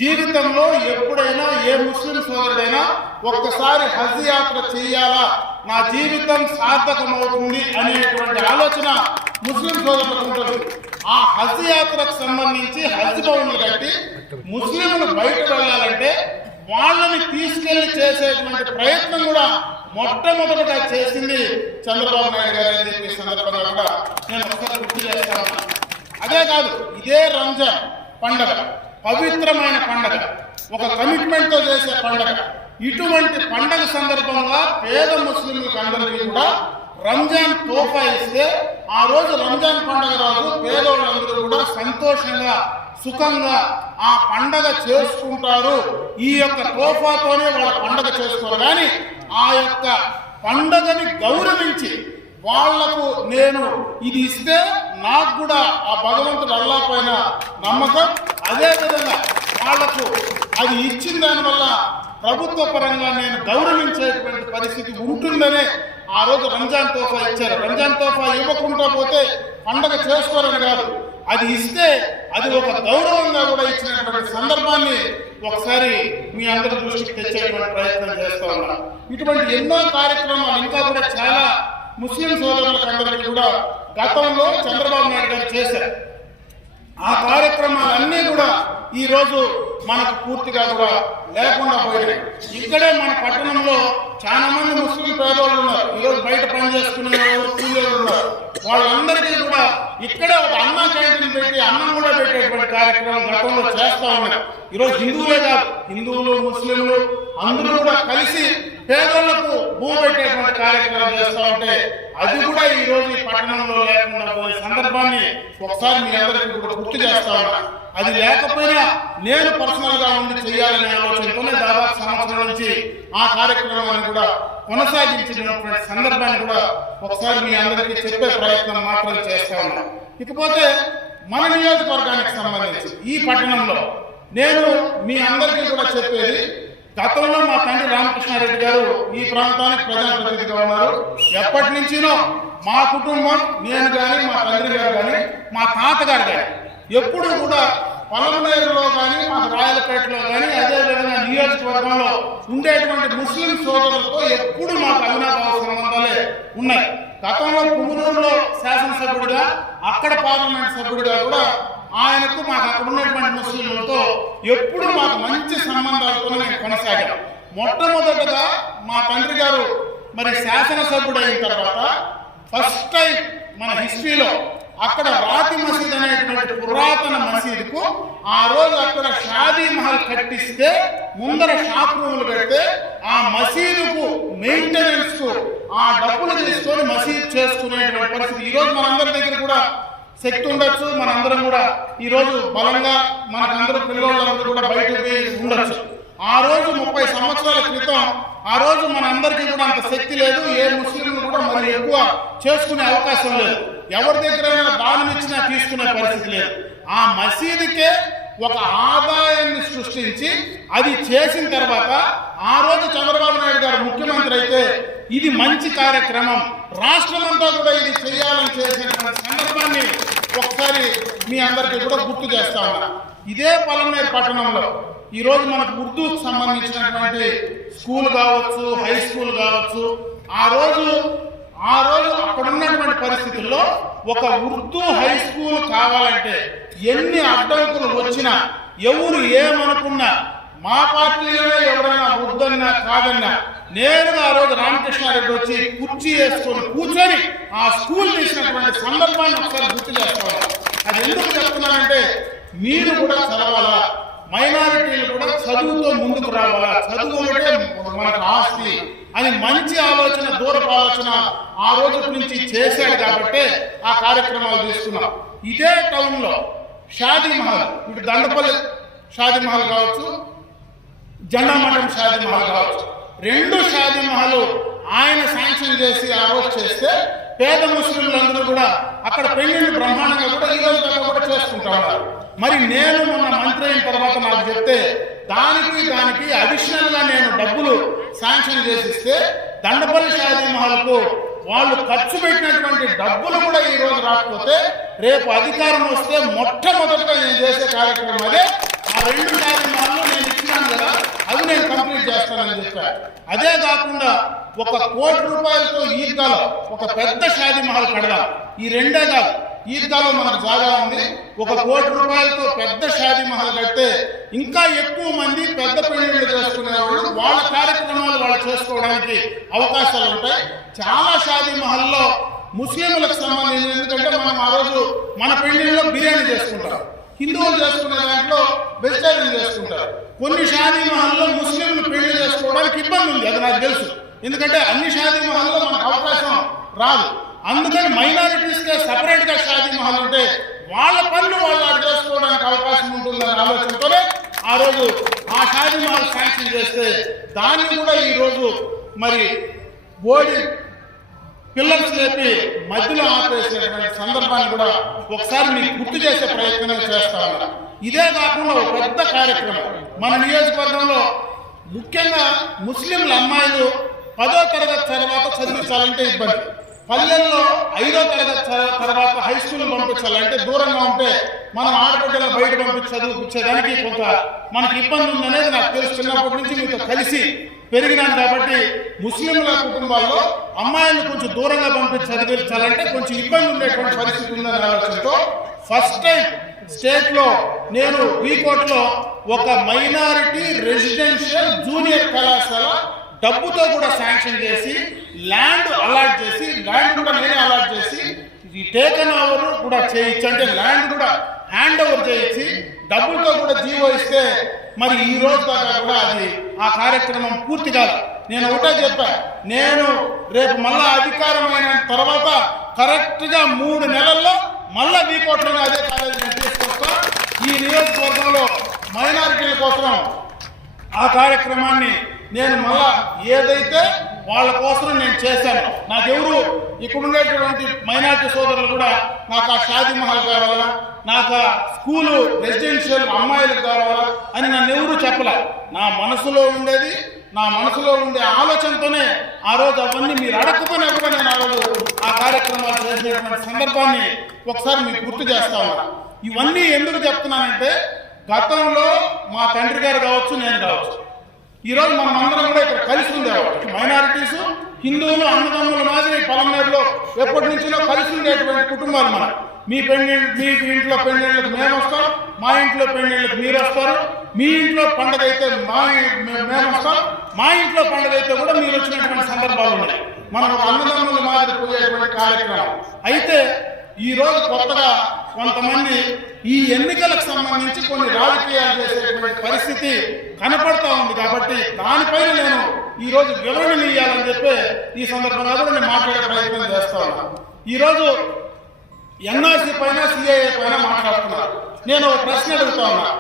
జీవితంలో ఎప్పుడైనా ఏ ముస్లిం సోదరుడైనా ఒక్కసారి హజ్ యాత్ర చేయాలా, నా జీవితం సార్థకమవుతుంది అనేటువంటి ఆలోచన ముస్లిం సోదరులకు ఉంటుంది. ఆ హజ్ యాత్రకు సంబంధించి హజ్ భవన్లు కట్టి ముస్లింలు బయట వెళ్ళాలంటే వాళ్ళని తీసుకెళ్లి చేసేటువంటి ప్రయత్నం కూడా మొట్టమొదటిగా చేసింది చంద్రబాబు నాయుడు గారు అని చెప్పి సందర్భంగా కూడా నేను ఒకసారి గుర్తు చేస్తాను. అదే కాదు, ఇదే రంజాన్ పండగ పవిత్రమైన పండగ, ఒక కమిట్మెంట్ తో చేసే పండగ. ఇటువంటి పండగ సందర్భంగా పేద ముస్లింలకు అందరికీ కూడా రంజాన్ తోఫా ఇస్తే ఆ రోజు రంజాన్ పండగ రోజు పేదవాళ్ళందరూ కూడా సంతోషంగా, సుఖంగా ఆ పండగ చేసుకుంటారు. ఈ యొక్క తోఫాతోనే వాళ్ళ పండగ చేసుకోరు. కానీ ఆ యొక్క పండగని గౌరవించి వాళ్లకు నేను ఇది ఇస్తే నాకు కూడా ఆ భగవంతుడు అల్లాహ్ పైన నమ్మకం, అదేవిధంగా వాళ్లకు అది ఇచ్చిన దానివల్ల ప్రభుత్వ పరంగా నేను గౌరవించేటువంటి పరిస్థితి ఉంటుందనే ఆ రోజు రంజాన్ తోఫా ఇచ్చారు. రంజాన్ తోఫా ఇవ్వకుండా పోతే పండగ చేసుకోరని కాదు, అది ఇస్తే అది ఒక గౌరవంగా కూడా ఇచ్చినటువంటి సందర్భాన్ని ఒకసారి మీ అందరి దృష్టికి తెచ్చేటువంటి ప్రయత్నం చేస్తూ ఉన్నాం. ఇటువంటి ఎన్నో కార్యక్రమాలు ఇంకా కూడా చాలా ముస్లిం సోదరులకు అందరికీ కూడా గతంలో చంద్రబాబు నాయుడు గారు చేశారు. ఆ కార్యక్రమాలన్నీ కూడా ఈ రోజు మనకు పూర్తిగా కూడా లేకుండా పోయినాయి. ఇక్కడే మన పట్టణంలో చాలా మంది ముస్లిం పేదవాళ్ళు ఉన్నారు. ఈరోజు బయట పని చేసుకునే వాళ్ళు, కూలీలు ఉన్నారు. వాళ్ళందరికీ కూడా ఇక్కడే ఒక అన్నా క్యాంటీన్ పెట్టి అన్నం కూడా పెట్టేటువంటి కార్యక్రమం గతంలో చేస్తా ఉన్నారు. ఈరోజు హిందువులే కాదు, హిందువులు, ముస్లింలు అందరూ కూడా కలిసి పేదలకు భూమి పెట్టేటువంటి కార్యక్రమం చేస్తా ఉంటే అది కూడా ఈ రోజు ఈ పట్టణంలో లేకుండా పోయే సందర్భాన్ని ఒకసారి మీ అందరికీ కూడా గుర్తు చేస్తా ఉన్నా. అది లేకపోయినా నేను పర్సనల్ గా ఉండి చేయాలనే ఆలోచనతోనే దాదాపు సంవత్సరం నుంచి ఆ కార్యక్రమాన్ని కూడా కొనసాగించినటువంటి సందర్భాన్ని కూడా ఒకసారి మీ అందరికీ చెప్పే ప్రయత్నం మాత్రం చేస్తా ఉన్నా. ఇకపోతే మన నియోజకవర్గానికి సంబంధించి ఈ పట్టణంలో నేను మీ అందరికీ కూడా చెప్పేది, గతంలో మా తండ్రి రామకృష్ణారెడ్డి గారు ఈ ప్రాంతానికి ప్రజాప్రతినిధిగా ఉన్నారు. ఎప్పటి నుంచినో మా కుటుంబం, నేను కానీ, మా తండ్రి గారు కానీ, మా తాతగారు కానీ ఎప్పుడు కూడా పొలంనేరులో కానీ, మా రాయలపేటలో కానీ, అదేవిధంగా నియోజకవర్గంలో ఉండేటువంటి ముస్లిం సోదరులతో ఎప్పుడు మాకు అవినాభావ సంబంధాలే ఉన్నాయి. గతంలో పుంగనూరులో శాసనసభ్యుడిగా, అక్కడ పార్లమెంట్ సభ్యుడిగా కూడా ఆయనకు మాకు అక్కడ ఉన్నటువంటి ముస్లింలతో ఎప్పుడు మాకు మంచి సంబంధాలతో మేము కొనసాగాం. మొట్టమొదటగా మా తండ్రి గారు మరి శాసనసభ్యుడు అయిన తర్వాత ఫస్ట్ టైం మన హిస్టరీలో అక్కడ రాతి మసీద్ అనేటువంటి పురాతన మసీదుకు ఆ రోజు అక్కడ షాదీ మహల్ కట్టిస్తే ముందర షాప్ రూములు పెడితే ఆ మసీదుకు మెయింటెనెన్స్ కు ఆ డబ్బులు తీసుకొని మసీద్ చేసుకునేటువంటి పరిస్థితి. ఈ రోజు మనందరి దగ్గర కూడా శక్తి ఉండొచ్చు, మనందరం కూడా ఈ రోజు బలంగా మనకందరూ పిల్లలందరూ కూడా బయటకు ఉండొచ్చు. ఆ రోజు 30 సంవత్సరాల క్రితం ఆ రోజు మనందరికీ కూడా అంత శక్తి లేదు. ఏ ముస్లింలు కూడా మరి ఎక్కువ చేసుకునే అవకాశం లేదు. ఎవరి దగ్గరైనా దానం ఇచ్చినా తీసుకునే పరిస్థితి లేదు. ఆ మసీదుకే ఒక ఆదాయాన్ని సృష్టించి అది చేసిన తర్వాత ఆ రోజు చంద్రబాబు నాయుడు గారు ముఖ్యమంత్రి అయితే ఇది మంచి కార్యక్రమం, రాష్ట్రమంతా కూడా ఇది చేయాలని చేసినటువంటి సందర్భాన్ని ఒకసారి మీ అందరికీ కూడా గుర్తు చేస్తా ఉన్నా. ఇదే పలమనేరు పట్టణంలో ఈరోజు మనకు ఉర్దూకు సంబంధించినటువంటి స్కూల్ కావచ్చు, హై స్కూల్ కావచ్చు, ఆ రోజు అక్కడ ఉన్నటువంటి పరిస్థితుల్లో ఒక ఉర్దూ హై స్కూల్ కావాలంటే ఎన్ని అడ్డంకులు వచ్చినా, ఎవరు ఏమనుకున్నా, మా పార్టీలోనే ఎవరైనా వద్దన్నా కాదన్నా నేరుగా ఆ రోజు రామకృష్ణారెడ్డి వచ్చి కుర్చీ వేసుకొని కూర్చొని ఆ స్కూల్ తీసినటువంటి సందర్భాన్ని ఒకసారి గుర్తు చేసుకోవాలి. అది ఎందుకు చెప్తున్నానంటే మీరు కూడా చదవాలా, మైనారిటీలు కూడా చదువుతో ముందుకు రావాలా, చదువు అంటే మనకు ఆస్తి అని మంచి ఆలోచన, దూరపు ఆలోచన ఆ రోజు నుంచి చేశాడు కాబట్టి ఆ కార్యక్రమాలు తీసుకున్నాం. ఇదే టౌన్ లో షాదీ మహల్, ఇటు దండపల్లి షాదీ మహల్ కావచ్చు, జెండా మఠం షాదీ మహల్ కావచ్చు, 2 షాదీ మహల్ ఆయన శాంక్షన్ చేసి ఆ రోజు చేస్తే పేద ముస్లింలందరూ కూడా అక్కడ పెళ్లిళ్ళు బ్రహ్మాండంగా కూడా ఈ రోజు కూడా చేసుకుంటా ఉన్నారు. మరి నేను మొన్న మంత్రి అయిన తర్వాత నాకు చెప్తే దానికి అడిషనల్ గా నేను డబ్బులు శాంక్షన్ చేసిస్తే దండపల్లి షాదీ మహల్ కు వాళ్ళు ఖర్చు పెట్టినటువంటి డబ్బులు కూడా ఈ రోజు రాకపోతే రేపు అధికారం వస్తే మొట్టమొదటిగా నేను చేసే కార్యక్రమం అదే. ఆ 2 షాదీ మహల్లు నేను ఇచ్చినాను కదా, అవి నేను కంప్లీట్ చేస్తానని చెప్పాను. అదే కాకుండా 1 కోటి రూపాయలతో ఈద్గాలో ఒక పెద్ద షాదీ మహల్ కడదాం. ఈ 2 కాదు, ఈద్గాలో మనకు జాగా ఉంది. 1 కోటి రూపాయలతో పెద్ద షాదీ మహల్ కడితే ఇంకా ఎక్కువ మంది పెద్ద పెళ్లిళ్ళు చేసుకునేవాళ్ళు వాళ్ళ కార్యక్రమాలు వాళ్ళు చేసుకోవడానికి అవకాశాలు ఉంటాయి. చాలా షాదీ మహల్లో ముస్లింలకు సంబంధించి, ఎందుకంటే మనం ఆ రోజు మన పెళ్లిళ్ళలో బిర్యానీ చేసుకుంటాం, హిందువులు చేసుకునే దాంట్లో వెజిటేరియన్ చేసుకుంటారు. కొన్ని షాదీ మహల్లో ముస్లింలు పెళ్లి చేసుకోవడానికి ఇబ్బంది ఉంది, అది నాకు తెలుసు. ఎందుకంటే అన్ని షాదీ మహల్లో మనకు అవకాశం రాదు. అందుకని మైనారిటీస్ కే సపరేట్ గా షాదీ మహల్ ఉంటే వాళ్ళ పనులు వాళ్ళు చేసుకోవడానికి అవకాశం ఉంటుందనే ఆలోచనతోనే ఆ రోజు ఆ షాదీ మహల్ శాంక్షన్ చేస్తే దాన్ని కూడా ఈ రోజు మరి బోడి పిల్లర్స్ లేపి మధ్యలో ఆపేసినటువంటి సందర్భాన్ని కూడా ఒకసారి మీకు గుర్తు చేసే ప్రయత్నం చేస్తా ఉన్నా. ఇదే కాకుండా ఒక పెద్ద కార్యక్రమం మన నియోజకవర్గంలో ముఖ్యంగా ముస్లింల అమ్మాయిలు 10వ తరగతి తర్వాత చదివించాలంటే ఇబ్బంది, పల్లెల్లో 5వ తరగతి తర్వాత హై స్కూల్ పంపించాలంటే దూరంగా ఉంటే మనం ఆడపిల్లలు బయట చదివించేదానికి కొంత మనకి ఇబ్బంది ఉందనేది నాకు తెలుసు. చిన్నప్పటి నుంచి మీతో కలిసి పెరిగినాను కాబట్టి ముస్లింల కుటుంబాల్లో అమ్మాయిలు కొంచెం దూరంగా చదివించాలంటే కొంచెం ఇబ్బంది ఉండేటువంటి పరిస్థితి ఉందనే ఆలోచనతో ఫస్ట్ టైం స్టేట్ లో నేను వీకోట్లో ఒక మైనారిటీ రెసిడెన్షియల్ జూనియర్ కళాశాల డబ్బుతో కూడా శాంక్షన్ చేసి ల్యాండ్ అలాట్ చేసి, ల్యాండ్ కూడా నేనే అలాట్ చేసి ఈ టేకన్ ఓవర్ కూడా చేయించి, అంటే ల్యాండ్ కూడా హ్యాండ్ ఓవర్ చేయించి డబ్బులతో కూడా జీవో ఇస్తే మరి ఈ రోజు దాకా కూడా అది ఆ కార్యక్రమం పూర్తి కాదు. నేను ఒకటే చెప్పా, నేను రేపు మళ్ళా అధికారమైన తర్వాత కరెక్ట్ గా 3 నెలల్లో మళ్ళా వీకోట్లోనే అదే కాలేజీ నేను తీసుకొస్తా. ఈ నియోజకవర్గంలో మైనారిటీల కోసం ఆ కార్యక్రమాన్ని నేను మళ్ళా ఏదైతే వాళ్ళ కోసం నేను చేశాను. నాకెవరు ఇక్కడ ఉండేటువంటి మైనారిటీ సోదరులు కూడా నాకు ఆ షాదీ మహల్ కావాలా, నాకు ఆ స్కూలు రెసిడెన్షియల్ అమ్మాయిలకు కావాలా అని నన్ను ఎవరు చెప్పలే. నా మనసులో ఉండేది, నా మనసులో ఉండే ఆలోచనతోనే ఆ రోజు అవన్నీ మీరు అడగకపోయినా కూడా నేను ఆ రోజు ఆ కార్యక్రమాలు చేసేటువంటి సందర్భాన్ని ఒకసారి మీకు గుర్తు చేస్తా ఉన్నా. ఇవన్నీ ఎందుకు చెప్తున్నానంటే గతంలో మా తండ్రి గారు కావచ్చు, నేను కావచ్చు, ఈరోజు మనం అందరం కూడా ఇక్కడ కలిసి ఉండేవాడు. మైనారిటీస్ హిందువులు అన్నదమ్ముల మాదిరి పలమనేరులో ఎప్పటి నుంచో కలిసి ఉండేటువంటి కుటుంబాలు మన. మీ ఇంట్లో పెళ్లిళ్ళకి మేము వస్తాం, మా ఇంట్లో పెళ్లిళ్ళకి మీరు వస్తారు, మీ ఇంట్లో పండుగ అయితే మేము వస్తాం, మా ఇంట్లో పండుగ అయితే కూడా మీరు వచ్చినటువంటి సందర్భాలు ఉన్నాయి. మనం ఒక అన్నదమ్ముల మాదిరి పోయేటువంటి కార్యక్రమం. అయితే ఈ రోజు కొత్తగా కొంతమంది ఈ ఎన్నికలకు సంబంధించి కొన్ని రాజకీయాలు చేసేటువంటి పరిస్థితి కనపడతా ఉంది. కాబట్టి దానిపైన నేను ఈ రోజు వివరణ ఇవ్వాలని చెప్పి ఈ సందర్భంగా కూడా నేను మాట్లాడే ప్రయత్నం చేస్తా ఉన్నా. ఈరోజు ఎన్ఆర్సీ పైన సిఐఏ పైన మాట్లాడుతున్నారు. నేను ఒక ప్రశ్న అడుగుతా ఉన్నా.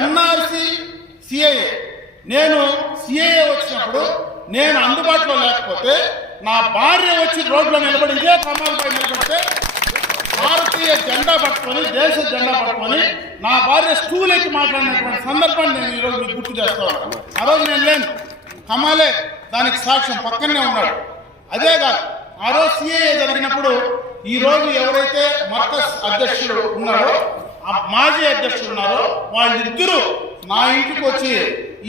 ఎన్ఆర్సీ సిఐఏ, నేను సిఐఏ వచ్చినప్పుడు నేను అందుబాటులో లేకపోతే నా భార్య వచ్చి రోడ్లో నిలబడి ఇదే ప్రమాదంపై నిలబడితే భారతీయ జెండా పట్టుకొని, దేశ జెండా పట్టుకొని నా భార్య స్టూల్ ఎక్కి మాట్లాడినటువంటి సందర్భాన్ని నేను ఈరోజు మీకు గుర్తు చేస్తా ఉన్నాను. ఆ రోజు నేను లేను, కమాలే దానికి సాక్ష్యం, పక్కనే ఉన్నాడు. అదే కాదు, ఆ రోజు సిఏఏ జరిగినప్పుడు ఈ రోజు ఎవరైతే మర్కజ్ అధ్యక్షుడు ఉన్నారో, ఆ మాజీ అధ్యక్షుడు ఉన్నారో, వాళ్ళిద్దరూ నా ఇంటికి వచ్చి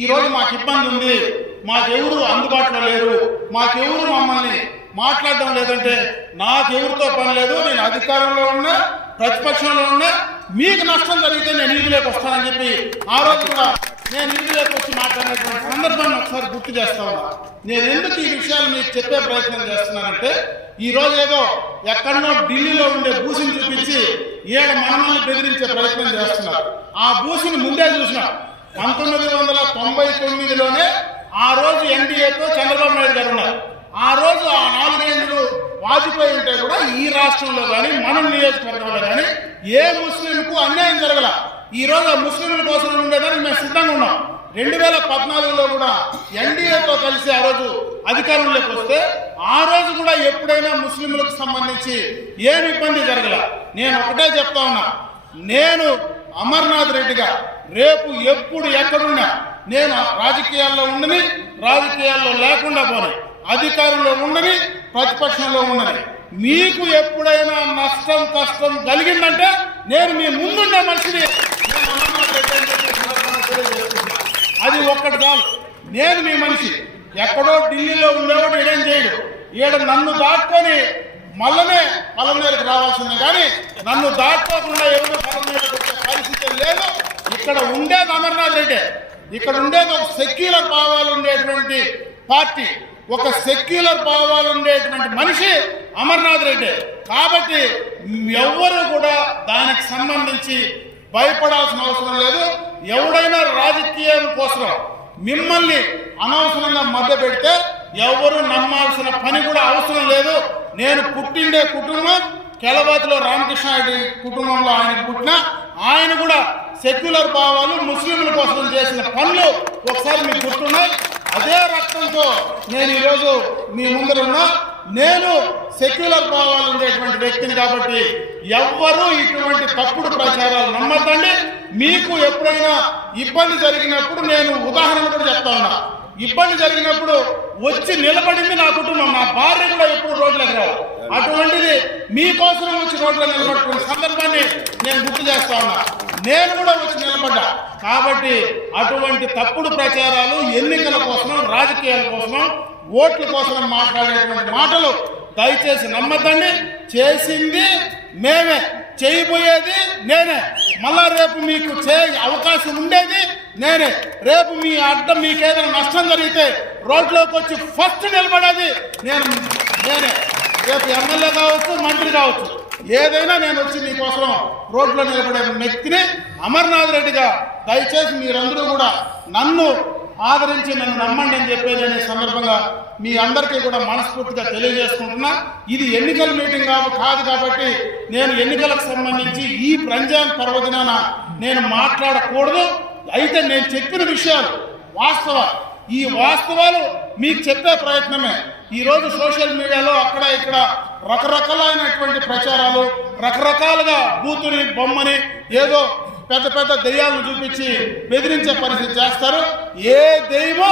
ఈ రోజు మాకు ఇబ్బంది ఉంది, మాకెవరు అందుబాటులో లేరు, మాకెవరు మమ్మల్ని మాట్లాడడం లేదంటే నాకెవరితో పని లేదు, నేను అధికారంలో ఉన్నా ప్రతిపక్షంలో ఉన్నా, మీకు నష్టం జరిగితే నేను ఇంటిలోకి వస్తానని చెప్పి ఆ రోజు కూడా నేను ఇంటిలోకి వచ్చి మాట్లాడినటువంటి సందర్భాన్ని ఒకసారి గుర్తు చేస్తా ఉన్నా. నేను ఎందుకు ఈ విషయాలు మీకు చెప్పే ప్రయత్నం చేస్తున్నానంటే, ఈ రోజు ఏదో ఎక్కడనో ఢిల్లీలో ఉండే బూసిని చూపించి ఏడ మనల్ని బెదిరించే ప్రయత్నం చేస్తున్నారు. ఆ బూసిని ముందే చూసినా 1999లోనే ఆ రోజు ఎన్డీఏతో చంద్రబాబు నాయుడు గారు ఉన్నారు. ఆ రోజు ఆ 4 ఏళ్ళు వాజ్పేయి ఉంటే కూడా ఈ రాష్ట్రంలో కానీ మన నియోజకవర్గంలో కానీ ఏ ముస్లింకు అన్యాయం జరగల. ఈ రోజు ఆ ముస్లింల కోసం ఉండేదానికి మేము సిద్ధంగా ఉన్నాం. 2014లో కూడా ఎన్డీఏతో కలిసి ఆ రోజు అధికారంలోకి వస్తే ఆ రోజు కూడా ఎప్పుడైనా ముస్లింలకు సంబంధించి ఏమి ఇబ్బంది జరగల. నేను ఒకటే చెప్తా ఉన్నా, నేను అమర్నాథ్ రెడ్డిగా రేపు ఎప్పుడు ఎక్కడున్నా నేను రాజకీయాల్లో ఉండని, రాజకీయాల్లో లేకుండా పోని, అధికారంలో ఉండని, ప్రతిపక్షంలో ఉండని, మీకు ఎప్పుడైనా నష్టం కష్టం కలిగిందంటే నేను మీ ముందుండే మనిషిని. అది ఒక్కటి చాలు, నేను మీ మనిషి. ఎక్కడో ఢిల్లీలో ఉండేవాడు ఏం చేయడు, ఈడ నన్ను దాటుకొని మళ్ళనే పలమనేరుకు రావాల్సిందే కానీ నన్ను దాటుకోకుండా ఎవరు పలమనేరుకు వచ్చే పరిస్థితి లేదు. ఇక్కడ ఉండేది అమర్నాథ్ రెడ్డి, ఇక్కడ ఉండేది ఒక సెక్యులర్ భావాలు ఉండేటువంటి పార్టీ, ఒక సెక్యులర్ భావాలు ఉండేటువంటి మనిషి అమర్నాథ్ రెడ్డి. కాబట్టి ఎవ్వరు కూడా దానికి సంబంధించి భయపడాల్సిన అవసరం లేదు. ఎవడైనా రాజకీయం కోసం మిమ్మల్ని అనవసరంగా మధ్య పెడితే ఎవరు నమ్మాల్సిన పని కూడా అవసరం లేదు. నేను పుట్టిండే కుటుంబం కేలబాతిలో రామకృష్ణారెడ్డి కుటుంబంలో ఆయన పుట్టిన, ఆయన కూడా సెక్యులర్ భావాలు ముస్లింల కోసం చేసిన పనులు ఒకసారి మీకు గుర్తున్నాయి. అదే రక్తంతో నేను ఈరోజు మీ ముందరున్నా. నేను సెక్యులర్ భావాలు ఉండేటువంటి వ్యక్తిని కాబట్టి ఎవ్వరూ ఇటువంటి తప్పుడు ప్రచారాలు నమ్మద్దండి. మీకు ఎప్పుడైనా ఇబ్బంది జరిగినప్పుడు నేను ఉదాహరణ కూడా చెప్తా ఉన్నా. ఇబ్బంది జరిగినప్పుడు వచ్చి నిలబడింది నా కుటుంబం, నా భార్య కూడా ఎప్పుడు రోడ్లకు రావు. అటువంటిది మీకోసం వచ్చి రోడ్లో నిలబడుకున్న సందర్భాన్ని నేను గుర్తు చేస్తా ఉన్నా. నేను కూడా వచ్చి నిలబడ్డా. కాబట్టి అటువంటి తప్పుడు ప్రచారాలు ఎన్నికల కోసం, రాజకీయాల కోసం, ఓట్ల కోసం మాట్లాడేటువంటి మాటలు దయచేసి నమ్మద్దండి. చేసింది మేమే, చేయబోయేది నేనే. మళ్ళా రేపు మీకు అవకాశం ఉండేది నేనే. రేపు మీ అడ్డం మీకేదైనా నష్టం జరిగితే రోడ్లోకి వచ్చి ఫస్ట్ నిలబడేది నేనే. రేపు ఎమ్మెల్యే కావచ్చు, మంత్రి కావచ్చు, ఏదైనా నేను వచ్చి మీకోసం రోడ్లో నిలబడే వ్యక్తిని అమర్నాథ్ రెడ్డిగా. దయచేసి మీరందరూ కూడా నన్ను ఆదరించి నన్ను నమ్మండి అని చెప్పేది అనే సందర్భంగా మీ అందరికీ కూడా మనస్ఫూర్తిగా తెలియజేసుకుంటున్నా. ఇది ఎన్నికల మీటింగ్ కాదు కాబట్టి నేను ఎన్నికలకు సంబంధించి ఈ రంజాన్ పర్వదినాన నేను మాట్లాడకూడదు. అయితే నేను చెప్పిన విషయాలు ఈ వాస్తవాలు మీకు చెప్పే ప్రయత్నమే. ఈరోజు సోషల్ మీడియాలో అక్కడ ఇక్కడ రకరకాలైనటువంటి ప్రచారాలు, రకరకాలుగా బూతుని బొమ్మని ఏదో పెద్ద పెద్ద దెయ్యాలను చూపించి బెదిరించే పరిస్థితి చేస్తారు. ఏ దెయ్యమో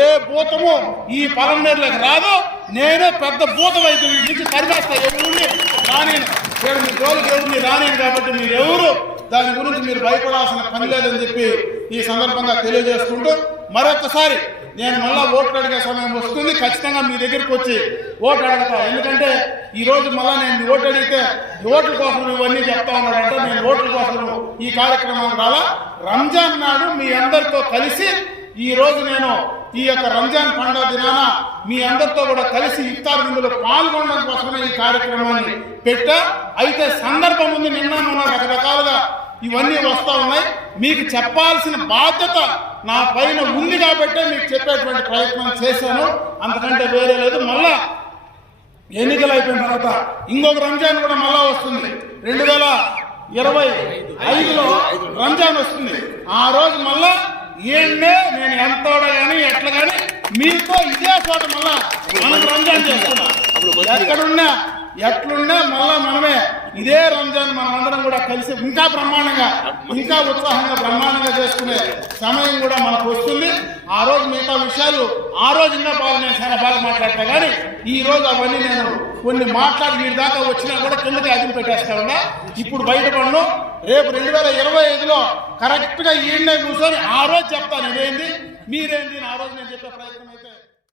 ఏ భూతమో ఈ పలమనేరులోకి రాదు. నేనే పెద్ద భూతం అయితే నుంచి తరిమేస్తా. ఎవరిని రానేను, మీ జోలికి ఎవరిని రానేను. కాబట్టి మీరు ఎవరు దాని గురించి మీరు భయపడాల్సిన పని లేదని చెప్పి ఈ సందర్భంగా తెలియజేసుకుంటూ మరొకసారి నేను మళ్ళా ఓట్లు అడిగే సమయం వస్తుంది. ఖచ్చితంగా మీ దగ్గరికి వచ్చి ఓటు అడగతా. ఎందుకంటే ఈరోజు మళ్ళా నేను ఓటు అడిగితే ఓట్ల కోసం ఇవన్నీ చెప్తా ఉన్నాడంటే నేను ఓట్ల కోసం ఈ కార్యక్రమం రాలా. రంజాన్ నాడు మీ అందరితో కలిసి ఈ రోజు నేను ఈ యొక్క రంజాన్ పండుగ దినాన మీ అందరితో కూడా కలిసి ఇఫ్తార్ విందులో పాల్గొనడం కోసమే ఈ కార్యక్రమాన్ని పెట్టా. అయితే సందర్భం ఉంది, నిన్న మొన్న రకరకాలుగా ఇవన్నీ వస్తూ ఉన్నాయి. మీకు చెప్పాల్సిన బాధ్యత నా పైన ఉంది కాబట్టి మీకు చెప్పేటువంటి ప్రయత్నం చేశాను, అంతకంటే వేరే లేదు. మళ్ళా ఎన్నికలు అయిపోయిన తర్వాత ఇంకొక రంజాన్ కూడా మళ్ళా వస్తుంది. 2025లో రంజాన్ వస్తుంది. ఆ రోజు మళ్ళా ఏంటే నేను ఎంతోడ కానీ ఎట్లా కానీ మీతో ఇదే చోట మళ్ళా మనం రంజాన్ చేస్తున్నాం. ఎక్కడున్నా ఎట్లున్నా మళ్ళా మనమే ఇదే రంజాన్ మనం అందరం కూడా కలిసి ఇంకా బ్రహ్మాండంగా ఇంకా ఉత్సాహంగా బ్రహ్మాండంగా చేసుకునే సమయం కూడా మనకు వస్తుంది. ఆ రోజు మిగతా విషయాలు ఆ రోజు ఇంకా బాగా నేను చాలా బాగా మాట్లాడతా, కానీ ఈ రోజు అవన్నీ నేను కొన్ని మాట్లాడి వీడి దాకా వచ్చినా కూడా కిందకి అదిమి పెట్టేస్తా ఉన్నా. ఇప్పుడు బయటపడను, రేపు 2025లో కరెక్ట్గా ఈయన్నే కూర్చొని ఆ రోజు చెప్తాను ఇదేంది మీరేంది ఆ రోజు నేను చెప్పే ప్రయత్నం అయితే